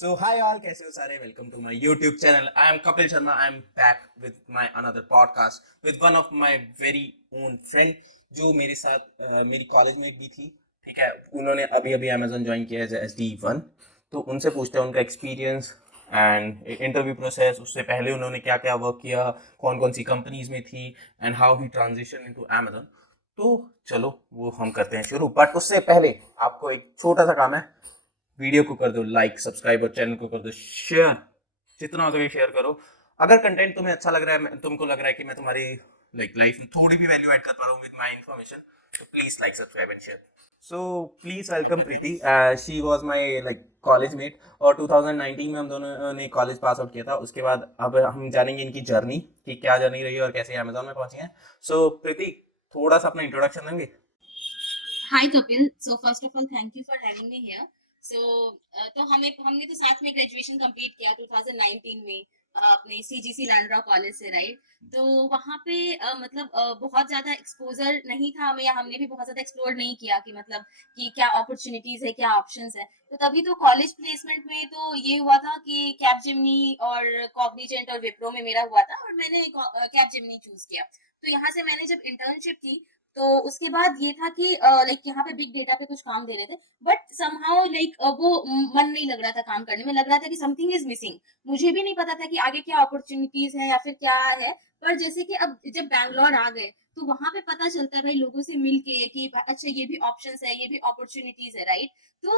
So hi all, कैसे हो सारे? Welcome to my YouTube channel. I am Kapil Sharma. I am back with my another podcast with one of my very own friend जो मेरे साथ मेरी college में भी थी. ठीक है, उन्होंने अभी अभी Amazon ज्वाइन किया है SD1. तो उनसे पूछते हैं उनका एक्सपीरियंस एंड इंटरव्यू प्रोसेस. उससे पहले उन्होंने क्या क्या वर्क किया, कौन कौन सी कंपनीज में थी and how he transition into Amazon. तो चलो वो हम करते हैं शुरू. बट उससे पहले आपको एक छोटा सा काम है. वीडियो को कर दो लाइक, सब्सक्राइब और चैनल को कर दो शेयर. जितना हो सके शेयर करो. अगर कंटेंट तुम्हें अच्छा लग रहा है, तुमको लग रहा है कि मैं तुम्हारी लाइफ में थोड़ी भी वैल्यू ऐड कर पा रहा हूँ विद माय इन्फॉर्मेशन, तो please like, subscribe and share. So please welcome Preeti. She was my college met और 2019 में हम दोनों ने कॉलेज पास आउट किया था. उसके बाद अब हम जानेंगे इनकी जर्नी कि क्या जर्नी रही है और कैसे अमेजोन में पहुंची हैं. सो प्रीति, थोड़ा सा अपना इंट्रोडक्शन देंगे? Hi Kapil. So first of all, thank you for having me here. So तो हमने तो साथ में ग्रेजुएशन कंप्लीट किया 2019 में अपने CGC लैंड्रा कॉलेज से, राइट. तो वहाँ पे बहुत ज्यादा एक्सपोजर नहीं था हमें, या हमने भी बहुत ज्यादा एक्सप्लोर नहीं किया कि मतलब कि क्या अपॉर्चुनिटीज है, क्या ऑप्शंस है. तो तभी तो कॉलेज प्लेसमेंट में तो ये हुआ था कि कैपजेमिनी और कॉग्निजेंट और विप्रो में मेरा हुआ था और मैंने कैपजेमिनी चूज किया. तो यहाँ से मैंने जब इंटर्नशिप की तो उसके बाद ये था कि यहाँ पे बिग डेटा पे कुछ काम दे रहे थे, बट समहाउ वो मन नहीं लग रहा था काम करने में, लग रहा था कि समथिंग इज मिसिंग. मुझे भी नहीं पता था कि आगे क्या अपॉर्चुनिटीज है या फिर क्या है. पर जैसे कि अब जब बैंगलोर आ गए तो वहां पे पता चलता है भाई लोगों से मिल के कि अच्छा ये भी ऑप्शंस है, ये भी अपॉर्चुनिटीज है, राइट. तो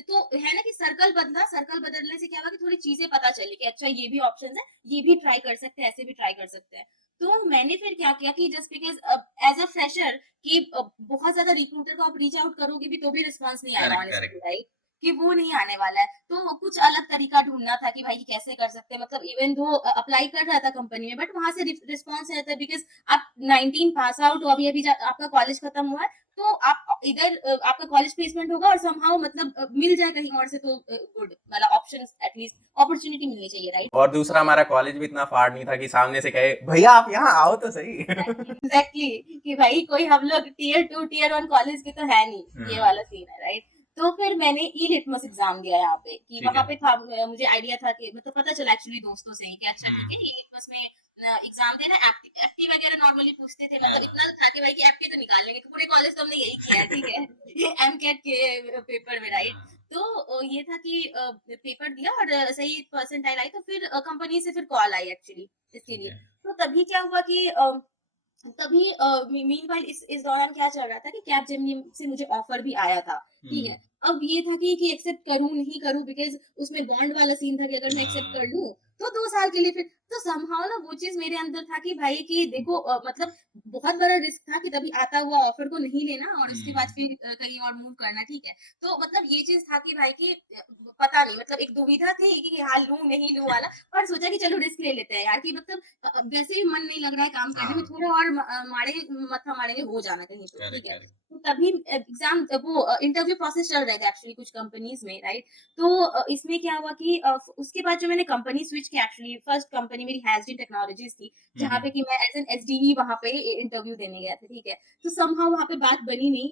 तो है ना कि सर्कल बदला, सर्कल बदलने से क्या हुआ कि थोड़ी चीजें पता चली कि अच्छा ये भी ऑप्शंस है, ये भी ट्राई कर सकते हैं, ऐसे भी ट्राई कर सकते हैं. तो मैंने फिर क्या किया कि just because as a fresher कि बहुत ज्यादा रिक्रूटर को आप रीच आउट करोगे भी तो भी रिस्पांस नहीं आएगा करेक्ट, ऑनेस्टली, करेक्ट. राइट. कि वो नहीं आने वाला है. तो कुछ अलग तरीका ढूंढना था कि भाई कैसे कर सकते हैं. मतलब इवन दो अप्लाई कर रहा था कंपनी में, बट वहां से रिस्पॉन्स रहता है बिकॉज आप 19 पास आउट हो, अभी अभी आपका कॉलेज खत्म हुआ है. तो आप इधर आपका कॉलेज प्लेसमेंट होगा और समहाउ मिल जाए कहीं और से तो गुड, मतलब ऑप्शन एटलीस्ट अपॉर्चुनिटी मिलनी चाहिए, राइट. और दूसरा, हमारा कॉलेज भी इतना फाड़ नहीं था कि सामने से कहे भैया आप यहाँ आओ तो सही. एग्जैक्टली कि भाई कोई हम लोग टीयर 2 टीयर 1 कॉलेज के तो है नहीं, ये वाला सीन है, राइट. तो फिर मैंने ई लिटमस एग्जाम दिया यहाँ पे कि ठीक वहां है. पे था. मुझे आइडिया था कि मतलब पता चला एक्चुअली दोस्तों से ही कि अच्छा ठीक है ई लिटमस में एग्जाम देना. एप्टी वगैरह नॉर्मली पूछते थे, मतलब इतना था कि भाई कि एप्टी तो निकाल लेंगे, पूरे कॉलेज तो हमने यही किया है, ठीक है. एमकेट के पेपर में, राइट. तो ये था कि पेपर दिया और सही परसेंटाइल आई तो फिर कंपनी से फिर कॉल आई एक्चुअली इसके लिए. तो तभी क्या हुआ कि तभी मीनवाइल इस दौरान क्या चल रहा था कि कैब जेमिनी से मुझे ऑफर भी आया था, ठीक है. अब ये था कि एक्सेप्ट करूं नहीं करूं, बिकॉज उसमें बॉन्ड वाला सीन था कि अगर मैं एक्सेप्ट कर लूं तो 2 साल के लिए फिर. तो समहाउ ना वो चीज मेरे अंदर था कि भाई कि देखो बहुत बड़ा रिस्क था कि तभी आता हुआ ऑफर को नहीं लेना और उसके बाद फिर कहीं और मूव करना, ठीक है. तो मतलब ये चीज था कि भाई कि पता नहीं, मतलब एक दुविधा थी कि हाँ लूं नहीं लूं वाला. पर सोचा कि चलो रिस्क ले लेते हैं यार, कि वैसे ही मन नहीं लग रहा है काम करने में, थोड़ा और मत्था मारेंगे हो जाना कहीं पे, ठीक है. तो तभी एग्जाम वो इंटरव्यू प्रोसेस चल रहे थे एक्चुअली कुछ कंपनीज में, राइट. तो इसमें क्या हुआ कि उसके बाद जो मैंने कंपनी स्विच की, एक्चुअली फर्स्ट कंपनी मेरी हैजडीन टेक्नोलॉजीज थी, जहाँ पे कि मैं एज एन एसडीई वहां पे इंटरव्यू देने गया था, ठीक है. तो समहाउ वहां पे बात बनी नहीं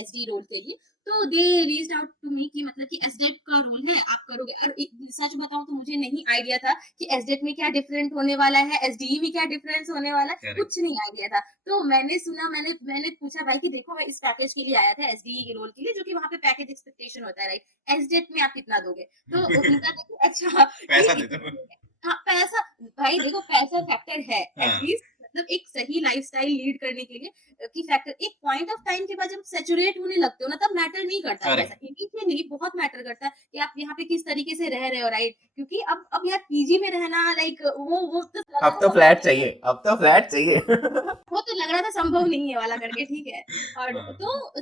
एसडी रोल के लिए. तो they reached out to me कि मतलब कि एसडेट का रोल है आप करोगे. और सच बताऊं तो मुझे नहीं आइडिया था कि एसडेट में क्या डिफरेंट होने वाला है, एसडीई में क्या डिफरेंस होने वाला है, करेक्ट. कुछ नहीं आइडिया था. तो मैंने सुना, मैंने पूछा भाई कि देखो मैं इस पैकेज के लिए आया था एसडीई के रोल के लिए, जो कि वहां पे पैकेज एक्सपेक्टेशन होता है, राइट. एसडेट में आप कितना दोगे? तो उनका देखो अच्छा पैसा कि दे दो. हाँ पैसा, भाई देखो पैसा फैक्टर है हाँ. एटलीस्ट, मतलब एक सही लाइफस्टाइल लीड करने के लिए की फैक्टर. एक पॉइंट ऑफ टाइम के बाद जब सैचुरेट होने लगते हो ना तब मैटर नहीं करता पैसा, करेक्ट. इनिशियली बहुत मैटर करता है कि आप यहाँ पे किस तरीके से रह रहे हो, राइट. क्योंकि अब यार पीजी में रहना लाइक वो तो लग रहा अब था तो संभव फ्लैट नहीं है. चाहिए, अब तो फ्लैट चाहिए. वो तो लग रहा था संभव नहीं है वाला करके, ठीक है. और हाँ.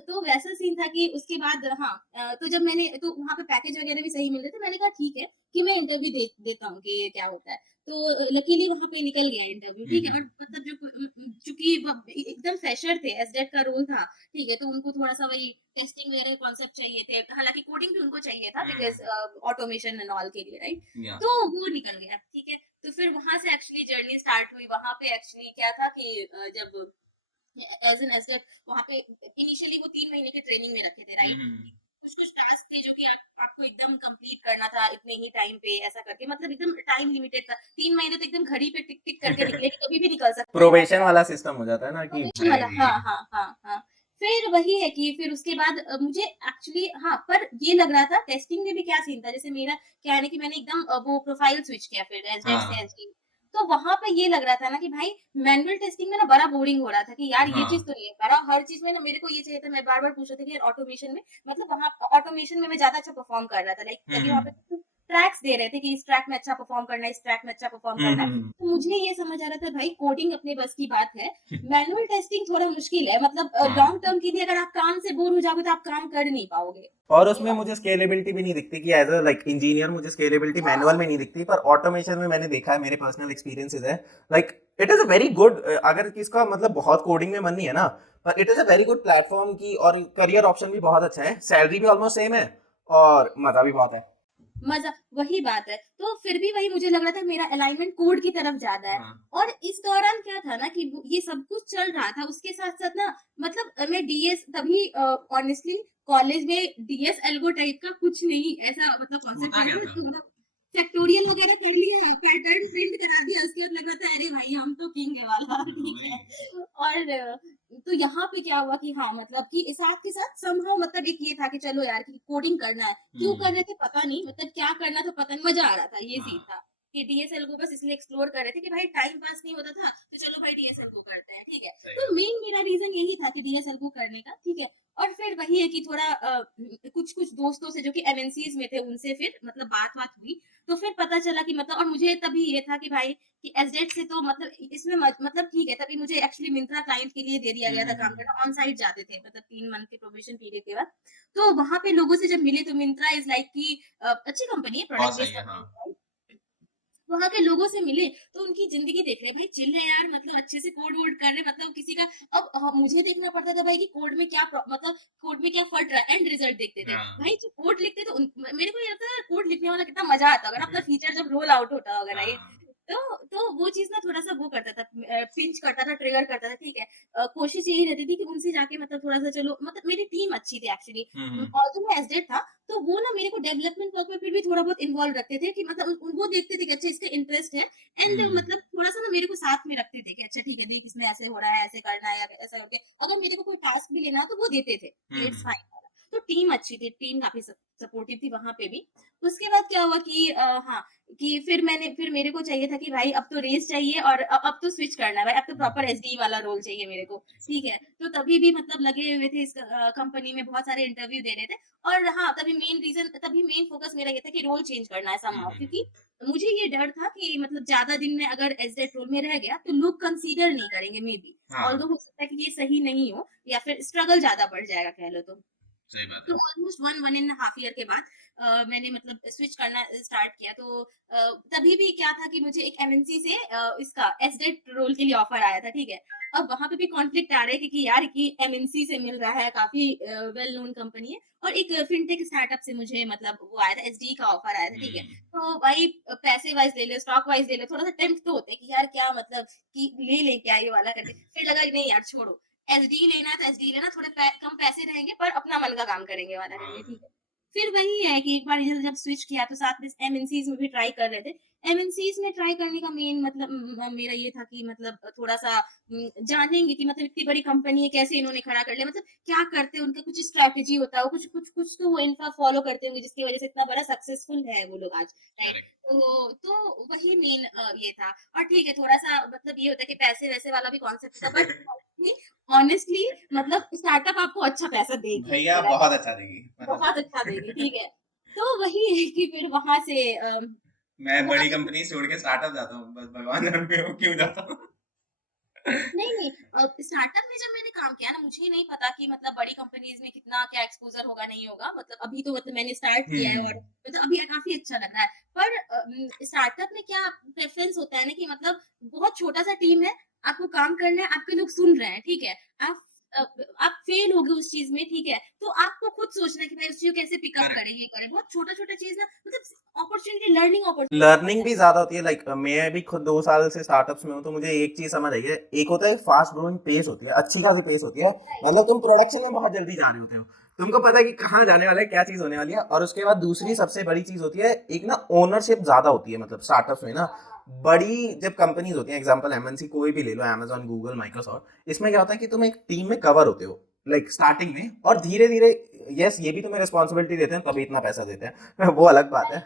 तो वैसा सीन था कि उसके बाद हाँ तो जब मैंने तो वहाँ पे पैकेज वगैरह भी सही मिल रहे थे, मैंने कहा ठीक है कि मैं इंटरव्यू देता हूँ कि ये क्या होता है. तो लकीली वहाँ पे निकल गया इंटरव्यू, ठीक है. और मतलब जो चूंकि एकदम फ्रेशर थे, एसडेट का रोल था, ठीक है. तो उनको थोड़ा सा वही टेस्टिंग वगैरह कॉन्सेप्ट चाहिए थे, हालांकि कोडिंग भी उनको चाहिए था बिकॉज ऑटोमेशन एंड ऑल के लिए, राइट. या. तो वो निकल गया, ठीक है. तो फिर वहां से एक्चुअली जर्नी स्टार्ट हुई. वहां पे एक्चुअली क्या था कि जब एज एन एसडेट वहां पे इनिशियली वो 3 महीने की ट्रेनिंग में रखे थे, राइट. कुछ कुछ टास्क थे जो कि आपको एकदम कंप्लीट करना था इतने ही टाइम पे, ऐसा करके मतलब एकदम टाइम लिमिटेड था। 3 महीने तो एकदम घड़ी पे टिक टिक करके निकले कि कभी भी निकल सकता है। प्रोबेशन वाला सिस्टम हो जाता है ना कि प्रोबेशन वाला, हाँ हाँ हाँ हाँ। फिर वही है कि फिर उसके बाद मुझे एक्चुअली, हाँ, पर ये लग रहा था टेस्टिंग में भी क्या सीन था, जैसे मेरा क्या है ना कि मैंने एकदम वो प्रोफाइल स्विच किया फिर एसडेट से हाँ एसडी। तो वहां पे ये लग रहा था ना कि भाई मैनुअल टेस्टिंग में ना बड़ा बोरिंग हो रहा था कि यार ये चीज हाँ तो नहीं है बड़ा, हर चीज में ना मेरे को ये चाहिए था, मैं बार बार पूछ रही थी कि यार ऑटोमेशन में, मतलब वहाँ ऑटोमेशन में मैं ज्यादा अच्छा परफॉर्म कर रहा था, लाइक तभी वहाँ हम्म पे ट्रैक्स दे रहे थे कि इस ट्रैक में अच्छा परफॉर्म करना है, इस ट्रैक में अच्छा परफॉर्म करना है। हम्म तो मुझे ये समझ आ रहा था भाई कोडिंग अपने बस की बात है, मैनुअल टेस्टिंग थोड़ा मुश्किल है, मतलब हाँ। लॉन्ग टर्म के लिए अगर आप काम से बोर हो जाओगे तो आप काम कर नहीं पाओगे। और ये उसमें बात, मुझे स्केलेबिलिटी भी नहीं दिखती कि एज अ लाइक इंजीनियर मुझे स्केलेबिलिटी मैनुअल हाँ, में नहीं दिखती, पर ऑटोमेशन में मैंने देखा है, मेरे पर्सनल एक्सपीरियंसेस है like it is a very good. अगर किसका मतलब बहुत कोडिंग में मन नहीं है ना, पर it is a very good platform की, और करियर ऑप्शन भी बहुत अच्छा है, सैलरी भी ऑलमोस्ट सेम है और मजा भी बहुत है। मजा, वही बात है। तो फिर भी वही मुझे लग रहा था मेरा अलाइनमेंट कोड की तरफ ज्यादा है। हाँ और इस दौरान क्या था ना कि ये सब कुछ चल रहा था, उसके साथ साथ ना मतलब मैं डीएस तभी ऑनेस्टली कॉलेज में डीएस एल्गो टाइप का कुछ नहीं ऐसा मतलब कॉन्सेप्ट होता क्या नहीं था? था, फैक्टोरियल वगैरह कर लिया, पैटर्न प्रिंट करा दिया, उसके बाद लग रहा था अरे भाई हम तो किंग है वाला ठीक वही। है। और तो यहाँ पे क्या हुआ कि हाँ मतलब कि साथ के साथ समहाउ मतलब एक ये था कि चलो यार कि कोडिंग करना है, क्यों कर रहे थे पता नहीं, मतलब क्या करना था पता नहीं, मजा आ रहा था, ये सीन हाँ था कि डीएसएल को बस इसलिए एक्सप्लोर कर रहे थे कि भाई टाइम पास नहीं होता था तो चलो भाई डीएसएल को करते हैं, ठीक है। सही तो बात। मेन मेरा रीजन यही था कि डीएसएल को करने का, ठीक है। और फिर वही है कि थोड़ा कुछ कुछ दोस्तों से जो कि एमएनसीज में थे उनसे फिर मतलब बात बात हुई, तो फिर पता चला कि मतलब, और मुझे तभी ये था कि भाई कि एसडेट से तो मतलब इसमें मतलब ठीक है, तभी मुझे एक्चुअली मिंत्रा क्लाइंट के लिए दे दिया गया था काम हम्म। करना, ऑन साइट जाते थे मतलब 3 मंथ के प्रोबेशन पीरियड के बाद। तो वहां पे लोगों से जब मिले तो मिंत्रा इज लाइक की अच्छी कंपनी है, बहुत प्रोडक्ट सही बेस्ड है हाँ। कंपनी है। वहाँ के लोगों से मिले तो उनकी जिंदगी देख रहे, भाई चिल रहे यार, मतलब अच्छे से कोड वोड कर रहे, मतलब किसी का, अब मुझे देखना पड़ता था भाई कि कोड में क्या मतलब कोड में क्या फट रहा है, एंड रिजल्ट देखते थे हाँ भाई जो कोड लिखते थे मेरे को ये लगता है कोड लिखने वाला कितना मजा आता होगा ना, अपना फीचर जब रोल आउट होता होगा, राइट। हाँ। तो वो चीज ना थोड़ा सा वो करता था, पिंच करता था, ट्रिगर करता था, ठीक है। कोशिश यही रहती थी कि उनसे जाके मतलब थोड़ा सा चलो, मतलब मेरी टीम अच्छी थी एक्चुअली, हम्म और जो मैं एसडेट था, तो वो ना मेरे को डेवलपमेंट वर्क में फिर भी थोड़ा बहुत इन्वॉल्व रखते थे कि मतलब वो देखते थे कि अच्छा इसका इंटरेस्ट है, एंड हम्म मतलब थोड़ा-सा ना मेरे को साथ में रखते थे कि अच्छा ठीक है देख इसमें ऐसे हो रहा है, ऐसे करना है या ऐसा करके अगर मेरे को कोई टास्क भी लेना हो तो वो देते थे कि इट्स हम्म फाइन वाला। तो टीम अच्छी थी, टीम काफ़ी सपोर्टिव थी वहाँ पे भी। उसके बाद क्या हुआ कि हाँ, कि फिर मेरे को चाहिए था कि भाई अब तो रेस चाहिए और अब तो स्विच करना है भाई, अब तो प्रॉपर एसडी वाला रोल चाहिए मेरे को, ठीक है। तो तभी भी मतलब लगे हुए थे इस कंपनी में, बहुत सारे इंटरव्यू दे रहे थे। और हाँ, तभी मेन फोकस मेरा ये था कि रोल चेंज करना है समहाउ, क्योंकि मुझे ये डर था कि मतलब ज़्यादा दिन में अगर एसडेट रोल में रह गया तो लोग कंसीडर नहीं करेंगे मे बी। हाँ ऑल्दो हो सकता है कि ये सही नहीं हो या फिर स्ट्रगल ज़्यादा बढ़ जाएगा कह लो तो। सही बात तो है। ऑलमोस्ट 1 एंड हाफ ईयर के बाद मैंने मतलब स्विच करना स्टार्ट किया, तो तभी भी क्या था कि मुझे एक एमएनसी से इसका एसडेट रोल के लिए ऑफर आया था, ठीक है। अब वहां पे भी कॉन्फ्लिक्ट आ रहे हैं कि यार कि एमएनसी से मिल रहा है, काफी वेल नोन कंपनी है, और एक फिनटेक स्टार्टअप से मुझे मतलब वो आया था, एसडी का ऑफर आया था, ठीक है। हम्म तो भाई पैसे वाइज ले ले, स्टॉक वाइज ले ले, थोड़ा सा टेम्प्ट तो होते हैं कि यार क्या मतलब कि ले क्या ये वाला करके, फिर लगा कि नहीं यार छोड़ो, एसडी लेना है तो एसडी लेना, थोड़े कम पैसे रहेंगे पर अपना मन का काम करेंगे वाला करके, ठीक है। फिर वही है कि एक बार जब स्विच किया तो साथ में एमएनसीज में भी ट्राई कर रहे थे। एमएनसीज में ट्राई करने का मेन मतलब मेरा ये था कि मतलब थोड़ा सा जानेंगे कि मतलब इतनी बड़ी कंपनी है कैसे इन्होंने खड़ा कर लिया, मतलब क्या करते हैं, उनका कुछ स्ट्रैटेजी होता है, कुछ कुछ कुछ तो वो इनका फॉलो करते होंगे जिसकी वजह से इतना बड़ा सक्सेसफुल है वो लोग आज, राइट। करेक्ट। तो वही मेन ये था। और ठीक है थोड़ा सा मतलब ये होता है कि पैसे वैसे वाला भी कॉन्सेप्ट था, बट ऑनेस्टली मतलब स्टार्टअप आपको अच्छा पैसा देगी, भैया राइट? बहुत अच्छा देगी मतलब। बहुत अच्छा देगी, ठीक है। तो वही है कि फिर वहां से मैं वहां बड़ी पे कंपनी छोड़ के स्टार्टअप जाता हूँ, बस भगवान जाने पे वो क्यों जाता हूँ। नहीं नहीं, स्टार्टअप में जब मैंने काम किया ना मुझे नहीं पता कि मतलब बड़ी कंपनीज में कितना क्या एक्सपोजर होगा नहीं होगा, मतलब अभी तो मतलब मैंने स्टार्ट किया है और मतलब अभी काफी अच्छा लग रहा है। पर स्टार्टअप में क्या प्रेफरेंस होता है ना कि मतलब बहुत छोटा सा टीम है, आपको काम करना है, आपके लोग सुन रहे हैं, ठीक है। आप अ, आप फेल हो गए उस चीज में, ठीक है, तो आपको खुद सोचना है कि भाई उस चीज को कैसे पिकअप करेक्ट। करें, ये करें, बहुत छोटा छोटा चीज ना मतलब अपॉर्चुनिटी, लर्निंग लर्निंग अपॉर्चुनिटी। भी ज्यादा होती है लाइक मैं भी खुद 2 साल से स्टार्टअप्स में हूँ, तो मुझे एक चीज समझ आई है। एक होता है फास्ट ग्रोइंग पेस होती है, अच्छी खासी पेस होती है, मतलब तुम प्रोडक्शन में बहुत जल्दी जा रहे होते हो, तुमको पता है कि कहाँ जाने वाला है, क्या चीज होने वाली है। और उसके बाद दूसरी सबसे बड़ी चीज होती है, एक ना ओनरशिप ज्यादा होती है, मतलब स्टार्टअप्स में ना बड़ी जब कंपनीज होती हैं, एग्जांपल एमएनसी कोई भी ले लो, अमेजॉन, गूगल, माइक्रोसॉफ्ट, इसमें क्या होता है कि तुम एक टीम में कवर होते हो लाइक स्टार्टिंग में, और धीरे धीरे यस ये भी तुम्हें रिस्पॉन्सिबिलिटी देते हैं, तभी इतना पैसा देते हैं वो अलग बात है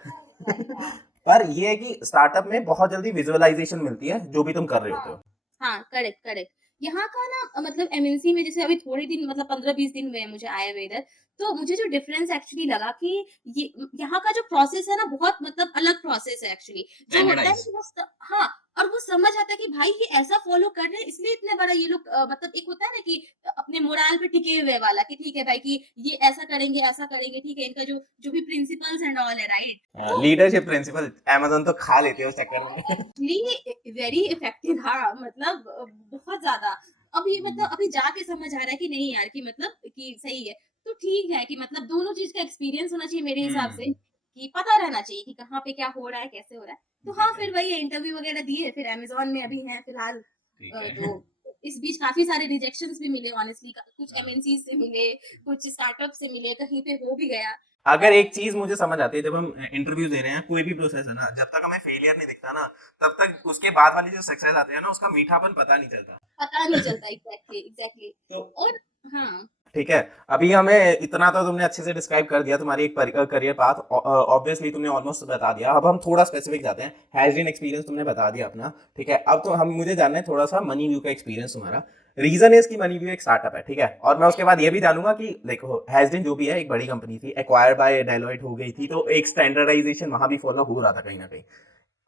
पर ये है कि स्टार्टअप में बहुत जल्दी विजुअलाइजेशन मिलती है जो भी तुम कर रहे होते हो। हाँ, करेक्ट, करेक्ट। यहाँ का ना मतलब एमएनसी में जैसे अभी थोड़े दिन मतलब 15-20 दिन हुए हैं मुझे आए हुए इधर, तो मुझे जो डिफरेंस एक्चुअली लगा कि ये यहाँ का जो प्रोसेस है ना बहुत मतलब अलग प्रोसेस है एक्चुअली। जो होता है स्टैंडर्डाइज। कि हाँ, और वो समझ आता है कि भाई ये ऐसा फॉलो कर रहे हैं इसलिए इतने बड़ा ये लोग मतलब एक होता है ना कि अपने मोरल पे टिके हुए वाला कि ठीक है भाई कि ये ऐसा करेंगे, ठीक है, इनका जो जो भी प्रिंसिपल्स एंड ऑल है, राइट? तो लीडरशिप प्रिंसिपल अमेजोन तो खा लेते हैं उस चक्कर में एक्चुअली वेरी इफेक्टिव, हाँ, मतलब बहुत ज्यादा। अब ये मतलब अभी जाके समझ आ रहा है कि नहीं यार कि मतलब कि सही है। तो ठीक है कि मतलब दोनों चीज का एक्सपीरियंस होना चाहिए मेरे हिसाब से, कि पता रहना चाहिए कि कहाँ पे क्या हो रहा है, कैसे हो रहा है। तो हाँ, फिर वही इंटरव्यू वगैरह दिए, फिर अमेज़न में अभी हैं फिलहाल। ठीक तो है। इस बीच काफ़ी सारे रिजेक्शंस भी मिले ऑनेस्टली, कुछ हाँ। एमएनसीज़ से मिले, कुछ स्टार्टअप से मिले, कहीं पे हो भी गया। अगर एक चीज मुझे समझ आती है, जब हम इंटरव्यू दे रहे हैं, कोई भी प्रोसेस है ना, जब तक हमें फेलियर नहीं दिखता ना, तब तक उसके बाद वाली जो सक्सेस आती है ना, उसका मीठापन पता नहीं चलता। पता नहीं चलता, एग्ज़ैक्टली, एग्ज़ैक्टली। तो और हाँ, ठीक है, अभी हमें इतना तो तुमने अच्छे से डिस्क्राइब कर दिया तुम्हारी एक करियर पाथ, ऑब्वियसली तुमने ऑलमोस्ट बता दिया। अब हम थोड़ा स्पेसिफिक जाते हैं। हैजरीन एक्सपीरियंस तुमने बता दिया अपना, ठीक है। अब तो हम मुझे जानना है थोड़ा सा मनी व्यू का एक्सपीरियंस तुम्हारा। रीजन है इसकी, मनी व्यू एक स्टार्टअप है, ठीक है, और मैं उसके बाद ये भी जानूंगा कि देखो हैजरीन जो भी है एक बड़ी कंपनी थी, एक्वायर बाय डेलोइट हो गई थी, तो एक स्टैंडर्डाइजेशन वहां भी फॉलो हो रहा था कहीं ना कहीं।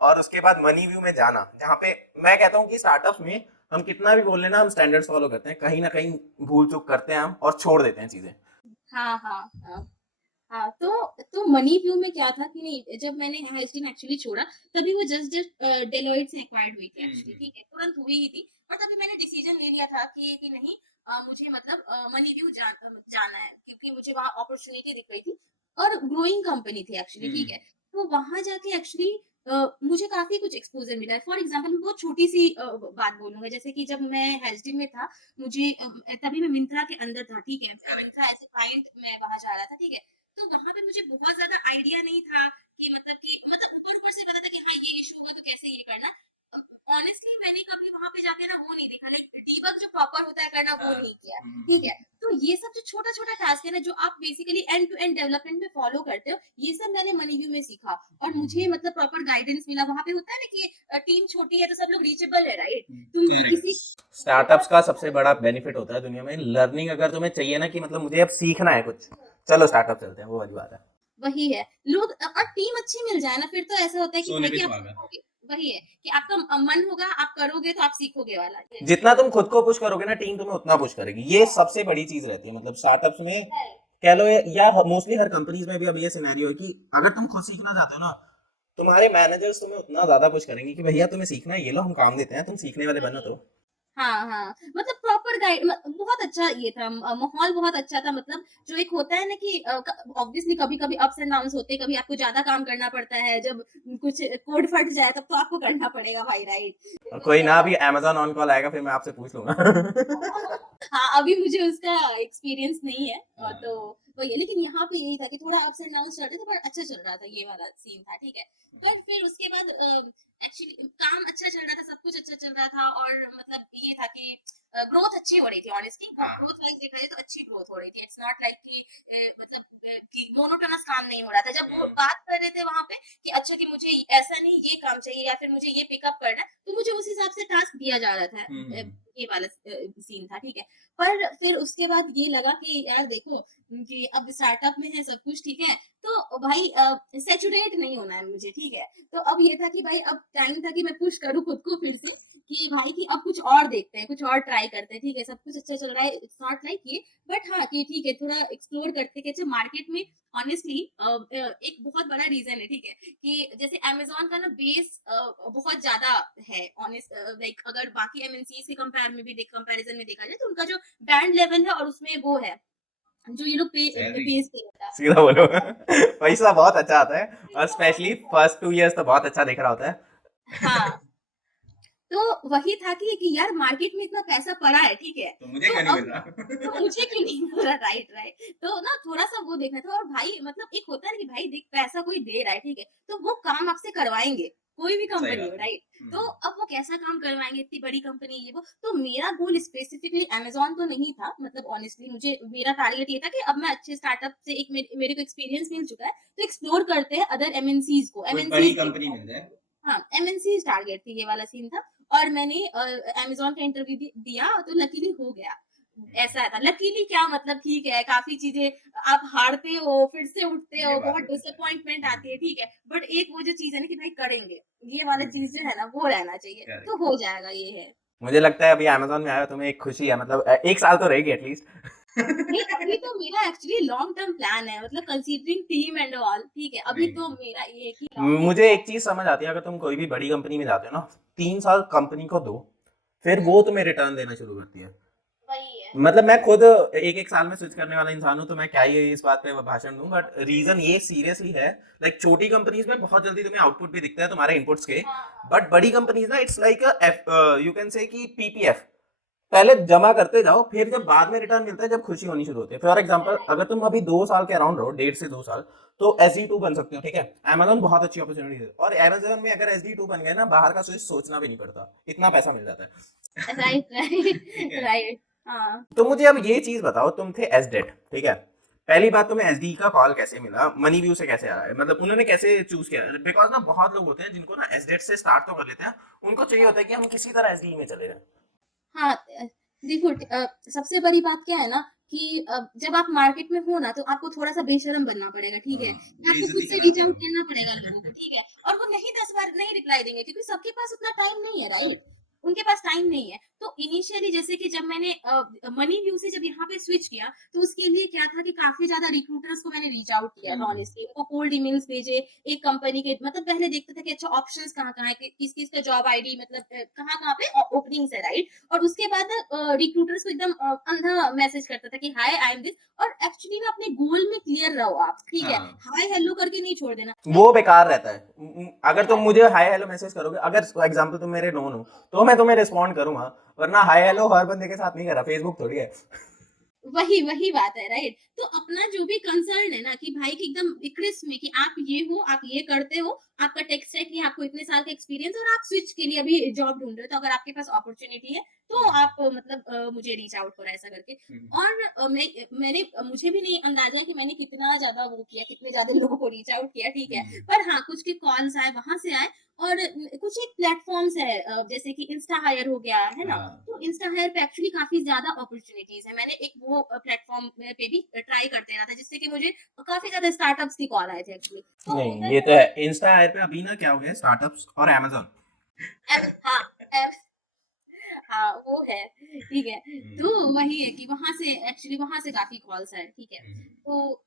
और उसके बाद मनी व्यू में जाना, जहाँ पे मैं कहता हूँ कि स्टार्टअप में हम कितना भी बोल लेना, हम स्टैंडर्ड्स फॉलो करते हैं, कहीं ना कहीं भूल चूक करते हैं हम और छोड़ देते हैं चीजें। हाँ, हाँ, हाँ। हाँ, तो मनी व्यू में क्या था कि नहीं, जब मैंने हाइस्टीन एक्चुअली छोड़ा, तभी वो जस्ट जस्ट डेलोइट से एक्वायर्ड हुई थी एक्चुअली, ठीक है, तुरंत हुई ही थी। और तभी मैंने डिसीजन ले लिया था कि नहीं, मुझे मतलब मनी व्यू जाना है, क्योंकि मुझे वहाँ अपॉर्चुनिटी दिख रही थी और ग्रोइंग कंपनी थी एक्चुअली, ठीक है। तो वहां जाके एक्चुअली मुझे काफी कुछ एक्सपोजर मिला है। फॉर एग्जाम्पल मैं बहुत छोटी सी बात बोलूंगा, जैसे कि जब मैं हेल्थ में था, मुझे तभी मैं मिंत्रा के अंदर था, ठीक है, मिंत्रा एज ए क्लाइंट मैं वहां जा रहा था, ठीक है। तो वहाँ पे मुझे बहुत ज़्यादा आइडिया नहीं था कि मतलब ऊपर-ऊपर से पता था कि हाँ, ये इश्यू होगा तो कैसे ये करना। ऑनेस्टली मैंने कभी वहाँ पे जाके ना वो नहीं देखा, लाइक डीबग जो प्रॉपर होता है करना, वो नहीं किया, ठीक है। तो ये सब जो छोटा-छोटा टास्क है ना, जो आप basically end to end development में फॉलो करते हो, ये सब मैंने मनी व्यू में सीखा। और मुझे मतलब प्रॉपर गाइडेंस मिला। वहाँ पे होता है ना कि टीम छोटी है तो सब लोग रीचेबल है, राइट? तुम किसी स्टार्टअप्स का सबसे बड़ा बेनिफिट होता है दुनिया में लर्निंग। अगर तुम्हें चाहिए ना कि मतलब मुझे अब सीखना है कुछ, चलो स्टार्टअप चलते हैं, वो वाली बात है। वही है। लोग और टीम अच्छी मिल जाए ना, फिर तो ऐसा होता है कि सोने भाई पे कि आप सुहागा। सीखोगे। वही है कि आपका मन होगा, आप करोगे तो आप सीखोगे वाला। जितना तुम खुद को पुश करोगे ना, टीम तुम्हें उतना पुश करेगी। ये सबसे बड़ी चीज रहती है मतलब स्टार्टअप्स में, कह लो या मोस्टली हर कंपनीज में भी अब ये सिनेरियो है कि अगर तुम खुद सीखना चाहते हो ना, तुम्हारे मैनेजर्स तुम्हें उतना ज्यादा पुश करेंगे कि भैया तुम्हें सीखना है, ये लो हम काम देते हैं, तुम सीखने वाले बनो तो। हाँ, हाँ। मतलब प्रॉपर गाइड बहुत अच्छा ये था, माहौल बहुत अच्छा था। मतलब जो एक होता है ना कि ऑब्वियसली कभी-कभी अप्स एंड डाउन्स होते हैं, कभी आपको ज़्यादा काम करना पड़ता है, जब कुछ कोड फट जाए तब तो आपको करना पड़ेगा भाई, राइट? और तो कोई ना, वैसा अभी अमेजोन ऑन कॉल आएगा फिर मैं आपसे पूछ लूंगा हाँ, अभी मुझे उसका एक्सपीरियंस नहीं है, तो वही है। लेकिन यहाँ पे यही था कि थोड़ा अप्स एंड डाउन्स चल रहे थे, पर अच्छा चल रहा था, ये वाला सीन था, ठीक है। पर फिर उसके बाद एक्चुअली काम अच्छा चल रहा था, सब कुछ अच्छा चल रहा था, और मतलब ये था कि ग्रोथ अच्छी हो रही थी ऑनेस्टली। ग्रोथ वाइज देख रहे थे तो अच्छी ग्रोथ हो रही थी। इट्स नॉट लाइक कि मतलब कि मोनोटोनस काम नहीं हो रहा था। जब वो बात कर रहे थे वहां पे कि अच्छा कि मुझे ऐसा नहीं ये काम चाहिए या फिर मुझे ये पिकअप करना है, तो मुझे उस हिसाब से टास्क दिया जा रहा था। ये वाला सीन था, ठीक है। पर फिर उसके बाद ये लगा कि यार देखो कि अब स्टार्टअप में है सब कुछ, ठीक है, तो भाई सैचुरेट नहीं होना है मुझे, ठीक है। तो अब ये था कि भाई अब टाइम था कि मैं पुश करूँ खुद को फिर से, कि भाई कि अब कुछ और देखते हैं, कुछ और ट्राई करते हैं, ठीक है। सब कुछ अच्छा चल रहा है, इट्स नॉट लाइक ये, बट हाँ कि ठीक है, थोड़ा एक्सप्लोर करते हैं। मार्केट में ऑनेस्टली एक बहुत बड़ा रीजन है, ठीक है, कि जैसे अमेज़न का ना बेस बहुत ज़्यादा है ऑनेस्ट, लाइक अगर बाकी एमएनसीज़ के कंपैरिजन में देखा जाए, तो उनका जो बैंड लेवल है और उसमें वो है, जो ये लोग पेज पे होता है। सीधा बोलो पैसा बहुत अच्छा आता है, और स्पेशली फर्स्ट 2 इयर्स तो बहुत अच्छा दिख रहा होता है हाँ, तो वही था कि यार मार्केट में इतना पैसा पड़ा है, ठीक है, तो मुझे तो क्यों नहीं अब मिल रहा? तो मुझे क्यों नहीं मिल रहा, राइट राइट। तो ना थोड़ा सा वो देखना था। और भाई मतलब एक होता है ना कि भाई देख पैसा कोई दे रहा है, ठीक है, तो वो काम आपसे करवाएंगे, कोई भी सही कंपनी हो, बात है। राइट। तो हुँ, अब वो कैसा काम करवाएंगे, इतनी बड़ी कंपनी ये वो। तो मेरा गोल स्पेसिफिकली अमेज़न तो नहीं था, मतलब ऑनेस्टली मुझे मेरा टारगेट ये था कि अब मैं अच्छे स्टार्टअप से एक मेरे को एक्सपीरियंस मिल चुका है, तो एक्सप्लोर करते हैं अदर एमएनसीज को, कोई बड़ी एमएनसीज कंपनी देखते हैं। मिल जाए। हाँ, एमएनसीज टारगेट थी, ये वाला सीन था। और मैंने अमेज़न का इंटरव्यू दिया, तो लकीली हो गया। ऐसा था, लकीली क्या मतलब, ठीक है, काफ़ी चीज़ें आप हारते हो, फिर से उठते ये हो, बात बहुत तो सही है। डिसअपॉइंटमेंट आती है, हुँ, ठीक है। बट एक वो जो चीज़ है ना कि भाई करेंगे, ये वाला हुँ, चीज़ जो है ना, वो रहना चाहिए, करेक्ट। तो हो जाएगा, ये है। मुझे लगता है अभी अमेज़न में आए हो तुम्हें एक खुशी है, मतलब 1 साल तो रहेगी एटलीस्ट। नहीं, अभी तो मेरा एक्चुअली लॉन्ग टर्म प्लान है, मतलब कंसीडरिंग टीम एंड ऑल, ठीक है, अभी नहीं, तो मेरा ये है कि लॉन्ग टर्म मुझे एक चीज़ समझ आती है, अगर तुम कोई भी बड़ी कंपनी में जाते हो ना, 3 साल कंपनी को दो, फिर हुँ, वो तुम्हें रिटर्न देना शुरू करती है। वही है। मतलब मैं खुद एक-एक साल में स्विच करने वाला इंसान हूँ, तो मैं क्या ही इस बात पे भाषण दूँ, बट रीज़न ये सीरियसली है, लाइक छोटी कंपनीज़ में बहुत जल्दी तुम्हें आउटपुट भी दिखता है तुम्हारे इनपुट्स के, हाँ, हाँ। बट बड़ी कंपनीज़ ना it's like you can say कि पीपीएफ, पहले जमा करते जाओ, फिर जब बाद में रिटर्न मिलता है, जब खुशी होनी शुरू होती है। फॉर एग्जांपल अगर तुम अभी 2 साल के अराउंड रहो, 1.5 से 2 साल, तो एसडी2 बन सकते हो, ठीक है? अमेज़न बहुत अच्छी अपॉर्चुनिटी है, और अमेज़न में अगर एसडी2 बन गए ना, बाहर का स्विच सोचना भी नहीं पड़ता, इतना पैसा मिल जाता है। राइट, ठीक राइट, है? राइट, हाँ। तो मुझे अब ये चीज बताओ, तुम थे एसडेट, ठीक है? पहली बात, तुम्हें एसडी का कॉल कैसे मिला? मनी व्यू से कैसे आया है? मतलब उन्होंने कैसे चूज किया? बिकॉज ना बहुत लोग होते हैं जिनको ना एसडेट से स्टार्ट तो कर लेते हैं, उनको चाहिए होता है कि हम किसी तरह एसडी में चले जाएं। हाँ, देखो सबसे बड़ी बात क्या है ना कि जब आप मार्केट में हो ना, तो आपको थोड़ा-सा बेशर्म बनना पड़ेगा, ठीक है? आपको खुद बेइज्जती से रीच कराते आउट हो। करना पड़ेगा लोगों को, ठीक है? और वो नहीं 10 बार नहीं रिप्लाई देंगे, क्योंकि सबके पास उतना टाइम नहीं है, राइट? उनके पास टाइम नहीं है। तो इनिशियली जैसे कि जब मैंने मनी व्यू से जब यहाँ पे स्विच किया, तो उसके लिए क्या था कि काफ़ी ज़्यादा रिक्रूटर्स को मैंने रीच आउट किया था ऑनेस्टली। उनको कोल्ड ईमेल्स भेजे, एक कंपनी के मतलब पहले देखते थे कि अच्छा ऑप्शंस कहाँ-कहाँ है, कि किस-किस का जॉब आईडी, मतलब कहाँ-कहाँ पे ओपनिंग्स है, राइट? और उसके बाद रिक्रूटर्स को एकदम अंधा मैसेज करता था कि हाय आई एम दिस। और एक्चुअली ना अपने गोल में क्लियर रहो आप, ठीक है? हाँ, हाय हेलो करके नहीं छोड़ देना। वो बेकार रहता है। अगर तुम हाँ, मुझे हाय हेलो मैसेज करोगे, अगर फॉर एग्जांपल तुम मेरे नोन हो, तो मैं तुम्हें रिस्पॉन्ड करूंगा, वरना हाय हेलो हर बंदे के साथ नहीं करा, फेसबुक थोड़ी है। वही वही बात है, राइट। तो अपना जो भी कंसर्न है ना कि भाई कि एकदम क्रिस्प में कि आप ये हो, आप ये करते हो, आपका टेक स्टैक है, आपको इतने साल का एक्सपीरियंस, और आप स्विच के लिए अभी जॉब ढूंढ रहे हो, तो अगर आपके पास अपॉर्चुनिटी है, तो आप मतलब मुझे रीच आउट करो ऐसा करके। और मुझे भी नहीं अंदाजा है कि मैंने कितना ज्यादा वो किया, कितने ज्यादा लोगों को रीच आउट किया, ठीक है। पर हाँ, कुछ के कॉल्स आए, वहां से आए। और कुछ एक प्लेटफॉर्म्स है, जैसे कि इंस्टा हायर हो गया है ना। हाँ, तो इंस्टा हायर पे एक्चुअली काफ़ी ज़्यादा अपॉर्च्युनिटीज़ है। मैंने एक वो प्लेटफ़ॉर्म पे भी ट्राई करते रहा था, जिससे कि मुझे काफ़ी ज़्यादा स्टार्टअप्स की कॉल आए थे एक्चुअली। तो नहीं उधर ये तो मैंने है, इंस्टा ऐप पे अभी ना क्या हो गया, स्टार्टअप्स और अमेज़न। हाँ, एप्स, हाँ, वो है, ठीक है। तो वही है कि वहाँ से एक्चुअली वहाँ से काफ़ी कॉल्स आए, ठीक है। तो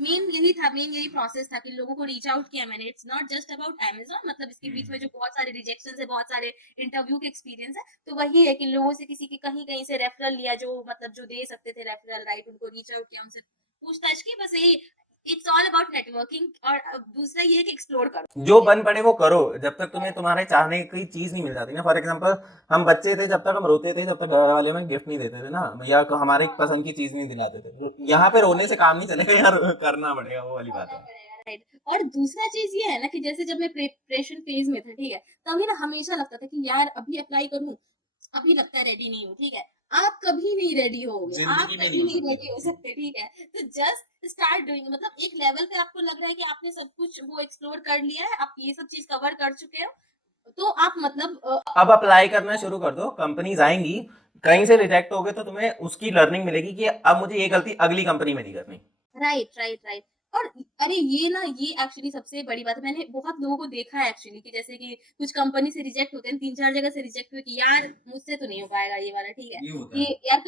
मेन यही प्रोसेस था कि लोगों को रीच आउट किया मैंने। It's not just about Amazon, मतलब इसके बीच में जो बहुत सारे रिजेक्शंस है, बहुत सारे इंटरव्यू के एक्सपीरियंस है, तो वही है कि लोगों से किसी के कहीं-कहीं से रेफरल लिया, जो मतलब जो दे सकते थे रेफरल, राइट, उनको रीच आउट किया, उनसे पूछताछ की, बस यही। It's all about networking. और दूसरा ये है कि एक्सप्लोर करो, जो ठीक है। बन पड़े वो करो, जब तक तुम्हें तुम्हारे चाहने की चीज नहीं मिल जाती ना। फॉर एग्जांपल, हम बच्चे थे, जब तक हम रोते थे, जब तक घर वाले हमें गिफ्ट नहीं देते थे ना, या हमारे पसंद की चीज नहीं दिलाते थे, यहाँ पे रोने से काम नहीं चलेगा यार, करना पड़ेगा, वो वाली बात करना है। पड़ेगा, राइट। और दूसरा चीज़ ये है ना कि जैसे जब मैं प्रिपरेशन फेज़ में था, ठीक है? तभी ना हमेशा लगता था कि यार अभी अप्लाई करूँ, अभी लगता है रेडी नहीं हूँ, ठीक है? आप कभी नहीं रेडी होगे, आप जिंदगी में नहीं कभी हो नहीं सकते रेडी हो तुम। सकते, ठीक है? तो जस्ट स्टार्ट डूइंग, मतलब एक लेवल पे आपको लग रहा है कि आपने सब कुछ वो एक्सप्लोर कर लिया है, आप ये सब चीज़ कवर कर चुके हो, तो आप मतलब अब अप्लाई करना शुरू कर दो, कंपनीज आएंगी, कहीं से रिजेक्ट हो गए तो तुम्हें उसकी लर्निंग मिलेगी कि अब मुझे ये गलती अगली कंपनी में नहीं करनी। Right, right, right. और अरे ये ना, ये एक्चुअली सबसे बड़ी बात है। मैंने बहुत लोगों को देखा है एक्चुअली कि जैसे कि कुछ कंपनी से रिजेक्ट होते हैं, 3-4 जगह से रिजेक्ट हुए कि यार मुझसे तो नहीं हो पाएगा ये वाला, ठीक है। ये होता ये है। यार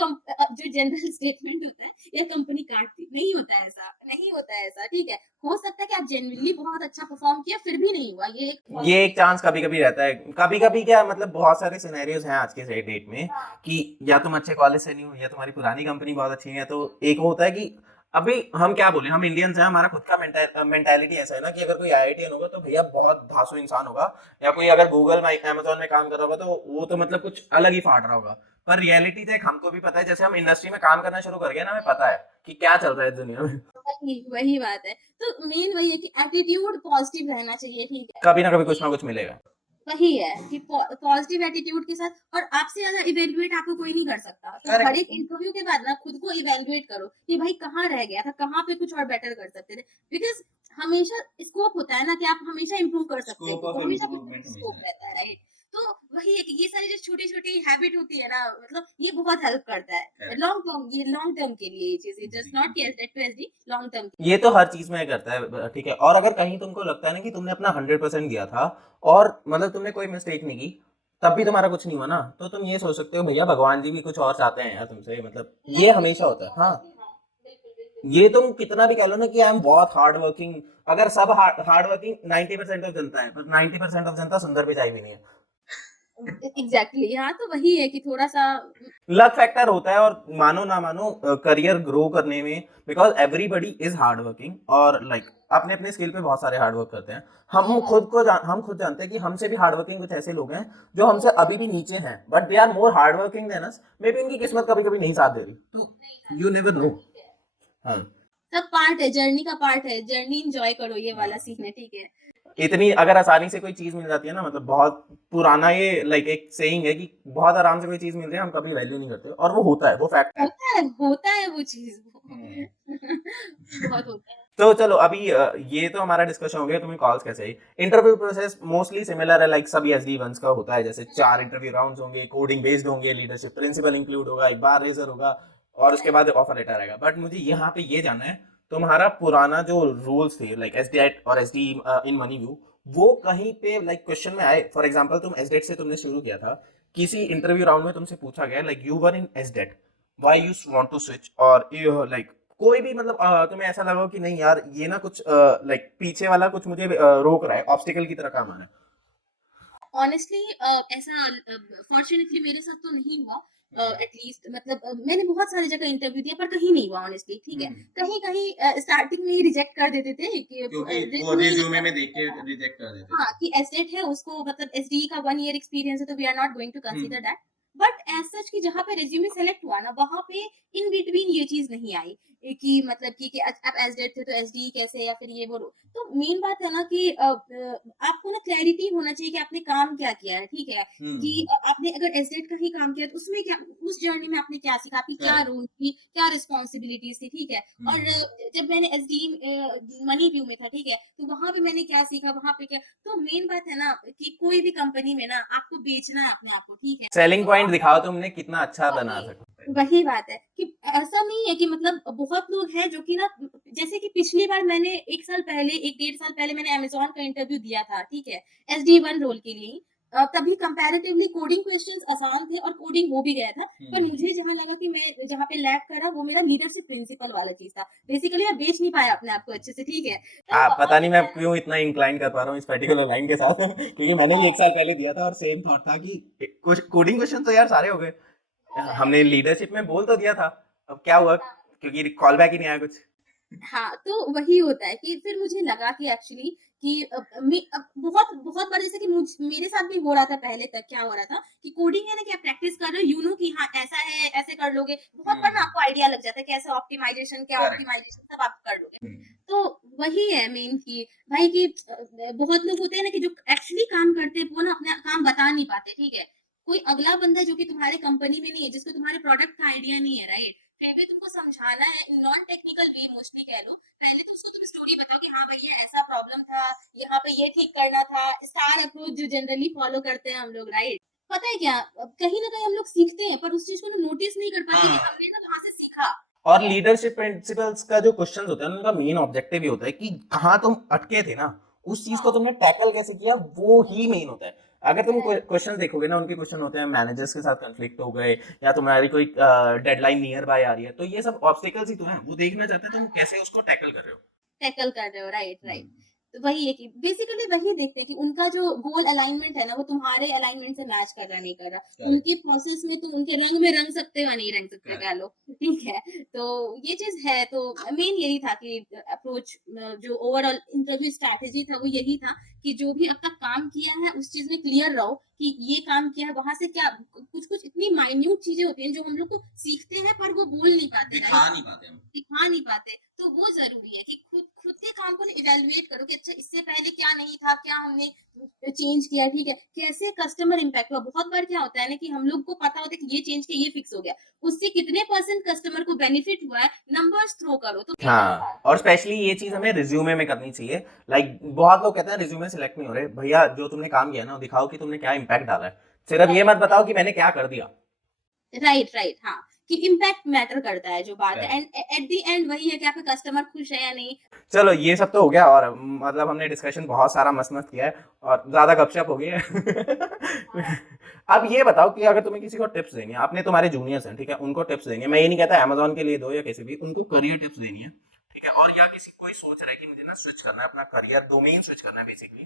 जो जनरल स्टेटमेंट होता है, यार कंपनी काटती नहीं होता है ऐसा, नहीं होता है ऐसा, ठीक है। हो सकता है कि आप जेनुइनली बहुत अच्छा परफॉर्म किया, फिर भी नहीं हुआ, ये एक ये एक पॉसिबिलिटी। चांस कभी कभी रहता है, कभी कभी क्या मतलब, बहुत सारे सिनेरियोज हैं आज के डेट में, हाँ, कि या तुम अच्छे कॉलेज से नहीं हो, या तुम्हारी पुरानी कंपनी बहुत अच्छी है, तो एक वो होता है कि अभी हम क्या बोले, हम इंडियंस हैं, हमारा खुद का मेंटालिटी ऐसा है ना कि अगर कोई आईआईटीएन होगा तो भैया बहुत धांसू इंसान होगा, या कोई अगर गूगल में अमेजोन में काम कर रहा होगा तो वो तो मतलब कुछ अलग ही फाड़ रहा होगा। पर रियलिटी देख, हमको भी पता है, जैसे हम इंडस्ट्री में काम करना शुरू कर गए ना, हमें पता है कि क्या चल रहा है दुनिया में। वही वही बात है। तो मेन वही है कि एटीट्यूड पॉजिटिव रहना चाहिए, ठीक है। कभी ना कभी कुछ ना कुछ मिलेगा। वही है कि पॉजिटिव एटीट्यूड के साथ, और आपसे ज्यादा इवेल्युएट आपको कोई नहीं कर सकता। तो Correct. हर एक इंटरव्यू के बाद ना खुद को इवेल्युएट करो कि भाई कहाँ रह गया था, कहाँ पे कुछ और बेटर कर सकते थे। बिकॉज हमेशा स्कोप होता है ना कि आप हमेशा इंप्रूव कर सकते हो, Scope of तो हमेशा improvement कुछ स्कोप हमेशा है। रहता है, राइट। तो वही है कि ये सारी जो छोटी छोटी हैबिट होती है ना, मतलब ये बहुत हेल्प करता है Correct. लॉन्ग टर्म, ये लॉन्ग टर्म के लिए ये चीजें, just not SDET to SDE, long term. ये तो हर चीज में करता है, ठीक है। और अगर कहीं तुमको लगता है ना कि तुमने अपना 100% दिया था और मतलब तुमने कोई मिस्टेक नहीं की, तब भी तुम्हारा कुछ नहीं हुआ ना, तो तुम ये सोच सकते हो भैया भगवान जी भी कुछ और चाहते हैं यार तुमसे, मतलब ये हमेशा होता है। हाँ, ये तुम कितना भी कह लो ना कि आई एम बहुत हार्ड वर्किंग, अगर सब हार्ड वर्किंग 90% ऑफ जनता है, पर 90% ऑफ जनता सुंदर पिचाई भी नहीं है। एग्जैक्टली, हाँ। तो वही है कि थोड़ा सा लक फैक्टर होता है, और मानो ना मानो करियर ग्रो करने में, because everybody is hard working, और लाइक अपने अपने स्किल पे बहुत सारे हार्ड वर्क करते हैं। हम खुद जानते हैं कि हमसे भी हार्ड वर्किंग कुछ ऐसे लोग हैं जो हमसे अभी भी नीचे हैं, but they are more hard working than us. May be उनकी किस्मत कभी कभी नहीं साथ दे रही, तो यू नेवर नो। हाँ, सब पार्ट है, जर्नी का पार्ट है, जर्नी एंजॉय करो, ये वाला सीन है, ठीक है। इतनी अगर आसानी से कोई चीज मिल जाती है ना, मतलब बहुत पुराना ये लाइक एक सेइंग है कि बहुत आराम से कोई चीज मिल रही है हम कभी वैल्यू नहीं करते, और वो होता है, वो फैक्ट है। होता है वो चीज हम्म। बहुत होता है। तो चलो अभी ये तो हमारा डिस्कशन हो गया तुम्हें कॉल्स कैसे आई। इंटरव्यू प्रोसेस मोस्टली सिमिलर है, लाइक सभी एसडी वंस का होता है, जैसे 4 इंटरव्यू राउंड्स होंगे, कोडिंग बेस्ड होंगे, लीडरशिप प्रिंसिपल इंक्लूड होगा, एक बार रेजर होगा, और उसके बाद ऑफर लेटर आएगा। बट मुझे यहाँ पे ये जानना है, तुम्हारा पुराना जो रूल्स थे लाइक एसडीएट और एसडी इन मनी व्यू, वो कहीं पे लाइक क्वेश्चन में आए? फॉर एग्जांपल तुम एसडेट से तुमने शुरू किया था, किसी इंटरव्यू राउंड में तुमसे पूछा गया like you were in SDET, why you want to switch, और यू लाइक कोई भी मतलब तुम्हें ऐसा लगा हो कि नहीं यार ये ना कुछ लाइक पीछे वाला कुछ मुझे रोक रहा है, ऑब्स्टिकल की तरह काम आ रहा है? ऑनेस्टली ऐसा फॉर्चुनेटली मेरे साथ तो नहीं हुआ। एटलीस्ट मतलब मैंने बहुत सारी जगह इंटरव्यू दिया पर कहीं नहीं हुआ ऑनेस्टली, ठीक है। कहीं कहीं स्टार्टिंग में ही रिजेक्ट कर देते थे कि क्योंकि वो resume रिज्यूमे मतलब में देख के रिजेक्ट कर देते हाँ थे। कि एसडेट है उसको, मतलब एसडी का 1 ईयर एक्सपीरियंस है, तो we are not going to consider hmm. That. But as such कि जहाँ पे रेज्यूमे सेलेक्ट हुआ ना, वहां पे इन बिटवीन ये चीज नहीं आई कि मतलब कि आप एसडेट थे तो एसडी कैसे, या फिर ये बोलो। तो मेन बात है ना कि आपको ना क्लैरिटी होना चाहिए कि आपने काम क्या किया है, ठीक है। कि आपने अगर एसडेट का ही काम किया तो उसमें क्या, उस जर्नी में आपने क्या सीखा, आपकी क्या करेक्ट। रोल थी, क्या रिस्पॉन्सिबिलिटीज थी, ठीक है। और जब मैंने एसडी मनी व्यू में था, ठीक है, तो वहां पे मैंने क्या सीखा, वहां पे क्या। तो मेन बात है ना कि कोई भी कंपनी में ना आपको बेचना है अपने आप को, ठीक है। सेलिंग तो पॉइंट आप दिखाओ तुमने कितना अच्छा बना वही सकते हैं। वही बात है कि ऐसा नहीं है कि मतलब बहुत लोग हैं जो कि ना, जैसे कि पिछली बार मैंने 1 साल पहले, 1 डेढ़ साल पहले मैंने अमेज़न का इंटरव्यू दिया था, ठीक है, एसडी1 रोल के लिए। तभी कंपैरेटिवली कोडिंग क्वेश्चंस आसान थे और कोडिंग हो भी गया था। पर मुझे जहाँ लगा कि मैं जहाँ पे लैग कर रहा वो मेरा लीडरशिप प्रिंसिपल वाला चीज था। बेसिकली मैं बेच नहीं पाया अपने आप को अच्छे से, ठीक है। तो पता नहीं मैं क्यों इतना इंक्लाइन कर पा रहा हूँ इस पर्टिकुलर लाइन के साथ क्योंकि मैंने भी 1 साल पहले दिया था और सेम थॉट था कि कोडिंग क्वेश्चन तो यार सारे हो गए, हमने लीडरशिप में बोल तो दिया था, अब क्या हुआ, क्योंकि कॉल बैक ही नहीं आया कुछ। हाँ, तो वही होता है कि फिर मुझे लगा कि एक्चुअली कि बहुत बहुत बार जैसे कि मेरे साथ भी हो रहा था पहले तक, क्या हो रहा था कि कोडिंग है ना कि आप प्रैक्टिस कर रहे हो, यू नो कि हाँ ऐसा है, ऐसे कर लोगे। बहुत बार ना आपको आइडिया लग जाता है कि ऐसे ऑप्टिमाइजेशन, क्या करेक्ट। ऑप्टिमाइजेशन सब आप कर लोगे। तो वही है मेन कि भाई कि बहुत लोग होते हैं ना कि जो एक्चुअली काम करते हैं वो ना अपना काम बता नहीं पाते, ठीक है। कोई अगला बंदा जो कि तुम्हारे कंपनी में नहीं है, जिसको तुम्हारे प्रोडक्ट का आइडिया नहीं है, राइट, फिर भी तुमको समझाना है नॉन टेक्निकल वे, मोस्टली कह लो। पहले तो उसको तुम स्टोरी बताओ कि हाँ भैया ऐसा प्रॉब्लम था, यहाँ पे ये ठीक करना था, स्टार अप्रोच जो जनरली फॉलो करते हैं हम लोग, राइट। पता है क्या, कहीं ना कहीं हम लोग सीखते हैं पर उस चीज को नोटिस नहीं कर पाते कि हमने ना वहां से सीखा। और लीडरशिप प्रिंसिपल्स का जो क्वेश्चंस होता है ना, उनका मेन ऑब्जेक्टिव ही होता है कि कहाँ तुम अटके थे ना, उस चीज को तुमने टैकल कैसे किया, वो ही मेन होता है। अगर तुम क्वेश्चंस देखोगे ना, उनके क्वेश्चन होते हैं मैनेजर्स के साथ कंफ्लिक्ट हो गए, या तुम्हारी कोई डेडलाइन नियर बाय आ रही है, तो ये सब ऑब्स्टिकल्स ही तो हैं, वो देखना चाहते हैं तुम कैसे उसको टैकल कर रहे हो। टैकल कर रहे हो, राइट राइट। तो वही है कि बेसिकली वही देखते हैं कि उनका जो गोल अलाइनमेंट है ना वो तुम्हारे अलाइनमेंट से मैच कर रहा नहीं कर रहा। करेक्ट उनके प्रोसेस में तुम उनके रंग में रंग सकते हो या नहीं रंग सकते करेक्ट कह लो, ठीक है। तो ये चीज है, तो मेन यही था कि अप्रोच, जो ओवरऑल इंटरव्यू स्ट्रैटेजी था वो यही था कि जो भी अब तक काम किया है उस चीज में क्लियर रहो कि ये काम किया है, वहां से क्या कुछ कुछ इतनी माइन्यूट चीजें होती हैं जो हम लोग को सीखते हैं पर वो बोल नहीं पाते, दिखा नहीं पाते हम दिखा नहीं पाते। तो वो जरूरी है कि खुद खुद के काम को इवेलुएट करो कि अच्छा इससे पहले क्या नहीं था, क्या हमने चेंज किया, ठीक है, कैसे कस्टमर इम्पैक्ट हुआ। बहुत बार क्या होता है ना कि हम लोग को पता होता है कि ये चेंज किया, ये फिक्स हो गया, उससे कितने परसेंट कस्टमर को बेनिफिट हुआ है, नंबर्स थ्रो करो तो हाँ। और स्पेशली ये चीज हमें रिज्यूमे में करनी चाहिए। लाइक बहुत लोग कहते हैं रिज्यूमे सिलेक्ट नहीं हो रहे, भैया जो तुमने काम किया ना वो दिखाओ कि तुमने क्या इम्पैक्ट डाला है, सिर्फ ये मत बताओ कि मैंने क्या कर दिया। राइट राइट, हाँ, कि इम्पैक्ट मैटर करता है जो बात है, Correct. And at the end वही है कि आपका कस्टमर खुश है या नहीं। चलो ये सब तो हो गया, और मतलब हमने डिस्कशन बहुत सारा मस्त मस्त किया है और ज्यादा गपशप हो गई है। अब ये बताओ कि अगर तुम्हें किसी को टिप्स देनी है, आपने तुम्हारे जूनियर्स हैं, ठीक है, उनको टिप्स देनी है, मैं ये नहीं कहता अमेजोन के लिए दो या किसी भी, उनको करियर टिप्स देनी है, ठीक है, और या किसी कोई सोच रहा है कि मुझे ना स्विच करना है, अपना करियर डोमेन स्विच करना है बेसिकली,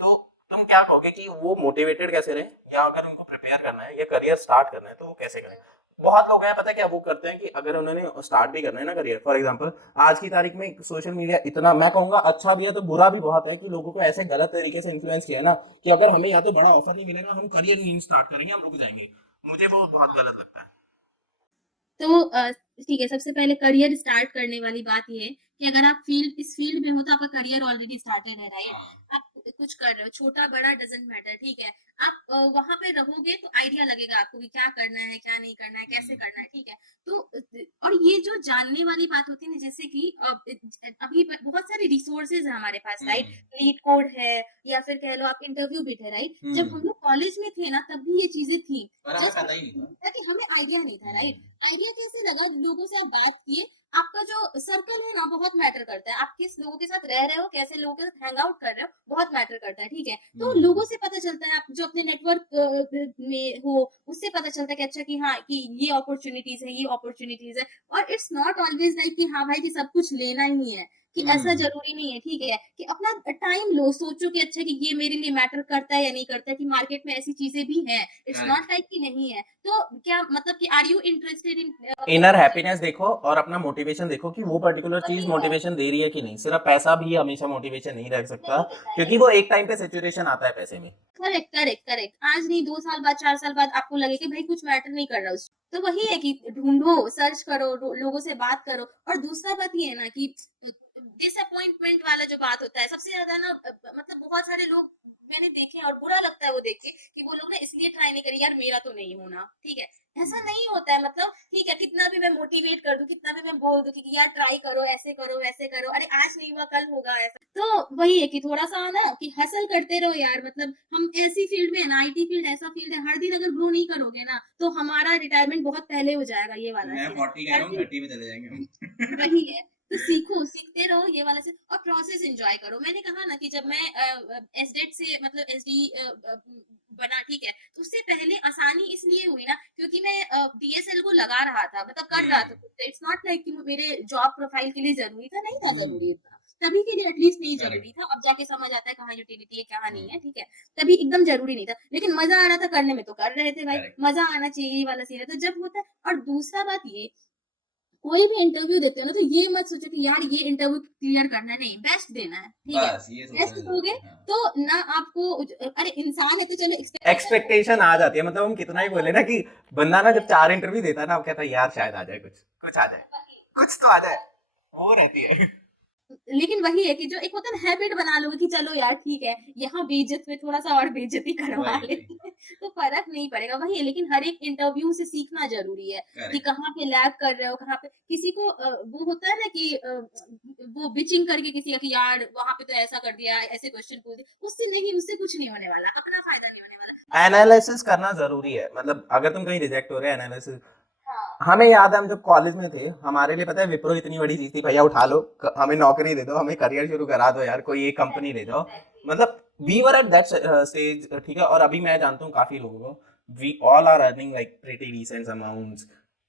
तो तुम क्या कहोगे कि वो मोटिवेटेड कैसे रहे, या अगर उनको प्रिपेयर करना है या करियर स्टार्ट करना है तो वो कैसे करें। बहुत लोग हैं पता है क्या वो करते हैं कि अगर उन्होंने स्टार्ट भी करना है ना करियर, फॉर एग्जांपल आज की तारीख में सोशल मीडिया इतना, मैं कहूंगा अच्छा भी है तो बुरा भी बहुत है, कि लोगों को ऐसे गलत तरीके से इन्फ्लुएंस किया है ना कि अगर हमें या तो बड़ा ऑफर नहीं मिलेगा हम करियर नहीं स्टार्ट करेंगे, हम रुक जाएंगे। मुझे वो बहुत गलत लगता है। तो ठीक है, सबसे पहले करियर स्टार्ट करने वाली बात ये है कि अगर आप इस फील्ड में हो तो आपका करियर ऑलरेडी स्टार्टेड है, राइट। हाँ। आप कुछ कर रहे हो, छोटा बड़ा डजेंट मैटर, ठीक है। आप वहां पे रहोगे तो आइडिया लगेगा आपको कि क्या करना है, क्या नहीं करना है, कैसे करना है, ठीक है। तो और ये जो जानने वाली बात होती है ना, जैसे कि अभी बहुत सारे रिसोर्सेज है हमारे पास, राइट। लीड कोड है, या फिर कह लो आप इंटरव्यू भी थे, राइट। जब हम लोग कॉलेज में थे ना तब भी ये चीजें थी, पर हमें जस्ट पता ही नहीं था। कि हमें आइडिया नहीं था, राइट। आइडिया कैसे लगा, लोगों से आप बात किए, आपका जो सर्कल है ना बहुत मैटर करता है, आप किस लोगों के साथ रह रहे हो, कैसे लोगों के साथ हैंग आउट कर रहे हो, बहुत मैटर करता है, ठीक है। तो लोगों से पता चलता है, आप जो अपने नेटवर्क में हो उससे पता चलता है कि अच्छा कि हाँ कि ये अपॉर्चुनिटीज है, ये अपॉर्चुनिटीज है। और इट्स नॉट ऑलवेज लाइक कि हाँ भाई कि सब कुछ लेना ही है, कि ऐसा जरूरी नहीं है, ठीक है, कि अपना टाइम लो, सोचो कि अच्छा कि ये मेरे लिए मैटर करता है या नहीं करता है, कि मार्केट में ऐसी चीजें भी हैं, इट्स नॉट लाइक कि नहीं है। तो क्या मतलब कि are you interested in inner happiness देखो और अपना मोटिवेशन देखो कि वो पर्टिकुलर चीज मोटिवेशन दे रही है कि नहीं। सिर्फ पैसा भी हमेशा मोटिवेशन नहीं रह सकता, क्योंकि वो एक टाइम पे सिचुएशन आता है पैसे में। करेक्ट करेक्ट करेक्ट, आज नहीं 2 साल बाद 4 साल बाद आपको लगे कि भाई कुछ मैटर नहीं कर रहा उस, तो वही है कि ढूंढो, सर्च करो, लोगों से बात करो। और दूसरा बात ये है ना कि डिसअपॉइंटमेंट वाला जो बात होता है सबसे ज्यादा ना, मतलब बहुत सारे लोग मैंने देखे हैं और बुरा लगता है वो देख के कि वो लोग ना इसलिए ट्राई नहीं करी, यार मेरा तो नहीं होना, ठीक है। ऐसा नहीं होता है, मतलब ठीक है, कितना भी मैं मोटिवेट कर दूं, कितना भी मैं बोल दूं कि यार ट्राई करो, ऐसे करो वैसे करो, अरे आज नहीं हुआ कल होगा, ऐसा। तो वही है कि थोड़ा सा ना कि हसल करते रहो यार, मतलब हम ऐसी फील्ड में है ना, आईटी फील्ड ऐसा फील्ड है, हर दिन अगर ग्रो नहीं करोगे ना तो हमारा रिटायरमेंट बहुत पहले हो जाएगा, ये वाला मैं सीन 40 कह हर रहा हूँ, दिन 30 में चले जाएंगे हम। वही है। तो सीखो, सीखते रहो ये वाला से, और प्रोसेस एंजॉय करो। मैंने कहा ना कि जब मैं एसडेट से मतलब एसडी बना, ठीक है, तो उससे पहले आसानी इसलिए हुई ना क्योंकि मैं डीएसएल को लगा रहा था, मतलब कर रहा था। इट्स नॉट लाइक कि मेरे जॉब प्रोफाइल के लिए जरूरी था, नहीं था जरूरी उतना, तभी के लिए एटलीस्ट नहीं जरूरी था। अब जाके समझ आता है कहाँ यूटिलिटी है कहाँ नहीं है, ठीक है। तभी एकदम जरूरी नहीं था, लेकिन मजा आ रहा था करने में, तो कर रहे थे भाई, मजा आना चाहिए, ये वाला सीन है। तो जब होता है, और दूसरा बात ये, कोई भी इंटरव्यू देते हो ना तो ये मत सोचो कि यार ये इंटरव्यू क्लियर करना है, नहीं, बेस्ट देना है, ठीक है। बस ये सोचना बेस्ट जरूरी दोगे है, हाँ। तो ना आपको अरे इंसान है तो चलो एक्सपेक्टेशन आ जाती है, मतलब हम कितना ही बोले ना कि बंदा ना जब 4 इंटरव्यू देता है ना, अब कहता है यार शायद आ जाए, कुछ कुछ आ जाए, कुछ तो आ जाए, वो रहती है। लेकिन वही है कि जो एक होता है ना हैबिट बना लोगे कि चलो यार ठीक है, यहाँ बेइज्जत में थोड़ा सा और बेइज्जती करवा वही लेते वही हैं, तो फर्क नहीं पड़ेगा, वही है। लेकिन हर एक इंटरव्यू से सीखना जरूरी है कि करेक्ट। कहाँ पे लैग कर रहे हो, कहाँ पे किसी को वो होता है ना कि वो बिचिंग करके किसी का कि यार वहां पे तो ऐसा कर दिया, ऐसे क्वेश्चन पूछ दिया, उससे नहीं, उससे कुछ नहीं होने वाला, अपना फायदा नहीं होने वाला। एनालिसिस करना जरूरी है, मतलब अगर तुम कहीं रिजेक्ट हो रहे हैं, एनालिसिस। हाँ हमें याद है हम जब कॉलेज में थे, हमारे लिए पता है विप्रो इतनी बड़ी चीज थी, भैया उठा लो, हमें नौकरी दे दो, हमें करियर शुरू करा दो यार, कोई एक कंपनी दे दो, मतलब we were at that stage, ठीक है। और अभी मैं जानता हूँ काफी लोगों को, we all are earning like pretty decent amounts,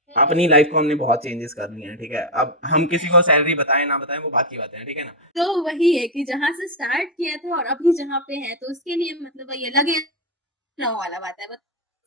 अपनी लाइफ को हमने बहुत चेंजेस कर लिए हैं, ठीक है। अब हम किसी को सैलरी बताएं ना बताएं वो बात की बात है, ठीक है ना। तो वही है कि जहाँ से स्टार्ट किया था और अभी जहाँ पे है, तो उसके लिए मतलब ये लगे रहो वाला बात है। बस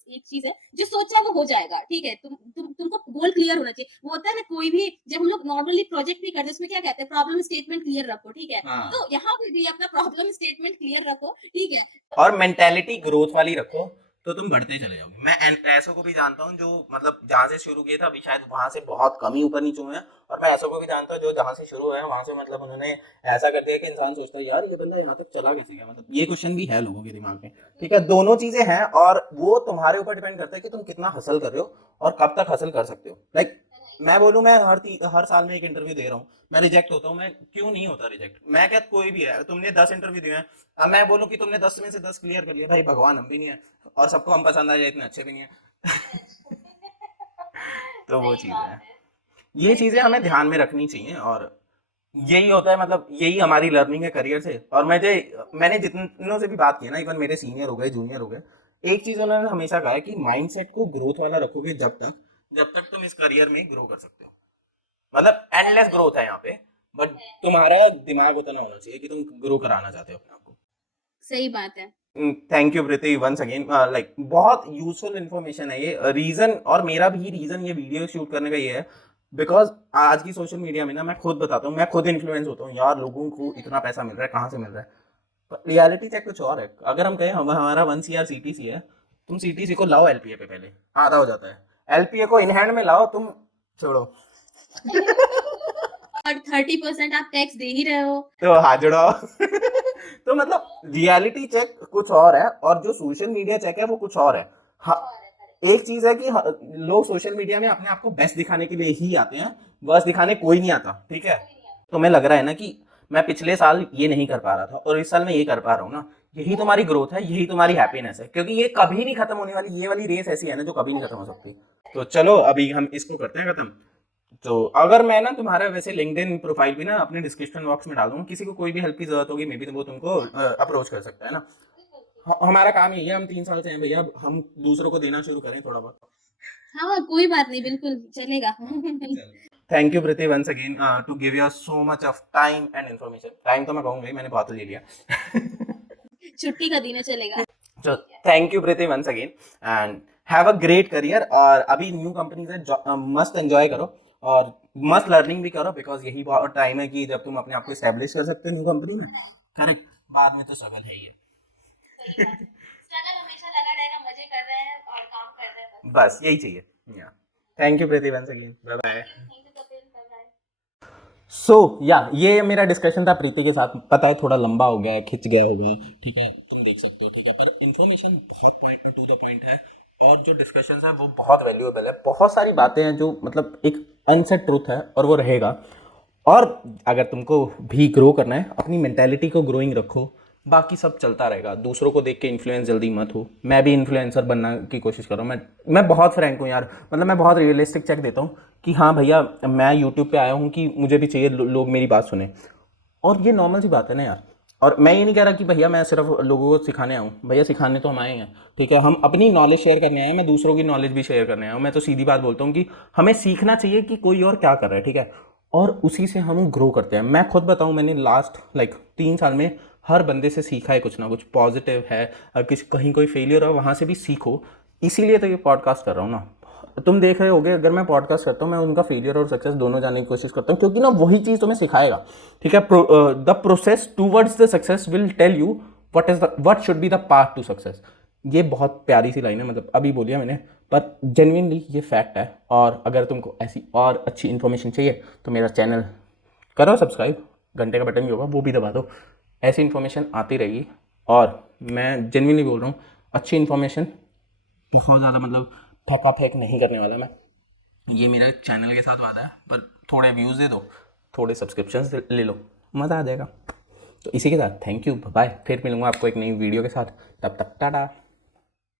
एक चीज़ है, जो सोचा वो हो जाएगा, ठीक है? तुमको गोल क्लियर होना चाहिए। वो होता है ना, कोई भी जब हम लोग नॉर्मली प्रोजेक्ट भी करते हैं, उसमें क्या कहते हैं, प्रॉब्लम स्टेटमेंट क्लियर रखो, ठीक है? हाँ। तो यहाँ पे भी अपना प्रॉब्लम स्टेटमेंट क्लियर रखो, ठीक है? और मेंटेलिटी ग्रोथ वाली रखो, तो तुम बढ़ते चले जाओगे। मैं ऐसों को भी जानता हूँ जो मतलब जहाँ से शुरू किए थे अभी शायद वहां से बहुत कम ही ऊपर नीचे हुए हैं, और मैं ऐसों को भी जानता हूँ जो जहाँ से शुरू हुए हैं वहां से मतलब उन्होंने ऐसा कर दिया कि इंसान सोचता है यार ये बंदा यहाँ तक चला कैसे गया, मतलब ये क्वेश्चन भी है लोगों के दिमाग में, ठीक है। दोनों चीजें हैं और वो तुम्हारे ऊपर डिपेंड करता है कि तुम कितना हसल कर रहे हो और कब तक हसल कर सकते हो। लाइक मैं बोलूँ, मैं हर साल में एक इंटरव्यू दे रहा हूँ, मैं रिजेक्ट होता हूँ, मैं क्यों नहीं होता रिजेक्ट, मैं क्या, कोई भी है, तुमने 10 इंटरव्यू दिए हैं, अब मैं बोलूँ कि तुमने 10 में से 10 क्लियर कर लिया, भाई भगवान हम भी नहीं है और सबको हम पसंद आ जाए इतने अच्छे भी नहीं है। तो वो चीज़ है, ये चीज़ें हमें ध्यान में रखनी चाहिए, और यही होता है, मतलब यही हमारी लर्निंग है करियर से। और मैंने जितनों से भी बात की है ना, इवन मेरे सीनियर हो गए, जूनियर हो गए, एक चीज़ उन्होंने हमेशा कहा है कि माइंडसेट को ग्रोथ वाला रखोगे जब तक तुम इस करियर में ग्रो कर सकते हो, मतलब एंडलेस ग्रोथ है यहाँ पे, बट तुम्हारा दिमाग उतना होना चाहिए कि तुम ग्रो कराना चाहते हो अपने आप को। सही बात है। Thank you Preeti once again, like बहुत यूजफुल इन्फॉर्मेशन है ये। रीजन और मेरा भी रीजन ये वीडियो शूट करने का ये है, बिकॉज आज की सोशल मीडिया में ना, मैं खुद बताता हूँ, मैं खुद इन्फ्लुएंस होता हूँ यार, लोगों को इतना पैसा मिल रहा है, कहाँ से मिल रहा है। रियलिटी चेक कुछ और है। अगर हम कहें हमारा 1 CR CTC है, तुम CTC को लाओ LPA पे, पहले आधा हो जाता है, LPA को इन हैंड में लाओ, तुम छोड़ो। और 30% आप टैक्स दे ही रहे हो। तो हाजड़ो। तो मतलब रियलिटी चेक कुछ और है और जो सोशल मीडिया चेक है वो कुछ और है। हाँ, एक चीज है कि लोग सोशल मीडिया में अपने आप को बेस्ट दिखाने के लिए ही आते हैं, बस दिखाने कोई नहीं आता, ठीक है। तो मैं लग रहा है ना कि मैं पिछले साल ये नहीं कर पा रहा था और इस साल मैं ये कर पा रहा हूँ ना, यही तुम्हारी ग्रोथ है, यही तुम्हारी हैप्पीनेस है, क्योंकि ये कभी नहीं खत्म होने वाली, ये वाली रेस ऐसी है ना जो कभी नहीं खत्म हो सकती। तो चलो अभी हम इसको करते हैं खत्म। तो अगर मैं ना तुम्हारा वैसे लिंक्डइन प्रोफाइल भी ना अपने डिस्क्रिप्शन बॉक्स में डाल दूंगा, किसी को कोई भी हेल्प की जरूरत होगी मे बी तो वो तुमको अप्रोच कर सकता है ना। हमारा काम यही है, हम 3 साल से हैं भैया, हम दूसरों को देना शुरू करें थोड़ा बहुत। हाँ, कोई बात नहीं, बिल्कुल चलेगा। Thank you Preeti once again to give your so much of time and information. Time तो मैं कहूँगा ही, मैंने बहुत ले लिया। छुट्टी का दिन है, चलेगा। So thank you Preeti once again and have a great career। और अभी न्यू कंपनी से मस्त एंजॉय करो और मस्त लर्निंग भी करो, बिकॉज यही बहुत टाइम है कि जब तुम अपने आप को एस्टेब्लिश कर सकते हो न्यू कंपनी में। करेक्ट, बाद में तो स्ट्रगल है ही है। स्ट्रगल हमेशा लगा रहेगा, मजे कर रहे हैं और काम कर रहे हैं बस यही चाहिए। Thank you Preeti once again, bye bye. So yeah ये मेरा डिस्कशन था प्रीति के साथ, पता है थोड़ा लंबा हो गया, खिंच गया होगा, ठीक है, तुम देख सकते हो, ठीक है, पर इन्फॉर्मेशन बहुत टू द पॉइंट है और जो डिस्कशन है वो बहुत वैल्यूएबल है। बहुत सारी बातें हैं जो मतलब एक अनसेड ट्रूथ है और वो रहेगा। और अगर तुमको भी ग्रो करना है, अपनी मेंटेलिटी को ग्रोइंग रखो, बाकी सब चलता रहेगा। दूसरों को देख के इन्फ्लुएंस जल्दी मत हो। मैं भी इन्फ्लुएंसर बनना की कोशिश कर रहा हूँ। मैं बहुत फ्रैंक हूँ यार, मतलब मैं बहुत रियलिस्टिक चेक देता हूँ कि हाँ भैया मैं यूट्यूब पे आया हूँ कि मुझे भी चाहिए लोग मेरी बात सुने, और ये नॉर्मल सी बात है ना यार। और मैं ये नहीं कह रहा कि भैया मैं सिर्फ लोगों को सिखाने आऊँ, भैया सिखाने तो हम आए हैं, ठीक है, हम अपनी नॉलेज शेयर करने आए हैं, मैं दूसरों की नॉलेज भी शेयर करने आया हूँ। मैं तो सीधी बात बोलता हूँ कि हमें सीखना चाहिए कि कोई और क्या कर रहा है, ठीक है, और उसी से हम ग्रो करते हैं। मैं खुद बताऊँ, मैंने लास्ट 3 साल में हर बंदे से सीखा है कुछ ना कुछ पॉजिटिव है। किसी कहीं कोई फेलियर हो वहाँ से भी सीखो, इसीलिए तो ये पॉडकास्ट कर रहा हूँ ना। तुम देख रहे होगे अगर मैं पॉडकास्ट करता हूँ, मैं उनका फेलियर और सक्सेस दोनों जानने की कोशिश करता हूँ, क्योंकि ना वही चीज़ तुम्हें सिखाएगा, ठीक है। The process towards the success will tell you what should be the path to success. ये बहुत प्यारी सी लाइन है, मतलब अभी बोलिया मैंने, पर जेन्युइनली ये फैक्ट है। और अगर तुमको ऐसी और अच्छी इन्फॉर्मेशन चाहिए तो मेरा चैनल करो सब्सक्राइब, घंटे का बटन भी होगा वो भी दबा दो, ऐसी इन्फॉर्मेशन आती रहेगी। और मैं जेन्युइनली बोल रहा हूँ, अच्छी इन्फॉर्मेशन बहुत ज़्यादा मतलब फेंका फेंक नहीं करने वाला मैं, ये मेरा चैनल के साथ वादा है। पर थोड़े व्यूज़ दे दो, थोड़े सब्सक्रिप्शंस ले लो, मज़ा आ जाएगा। तो इसी के साथ थैंक यू, बाय। फिर मिलूंगा आपको एक नई वीडियो के साथ, तब तक टाटा।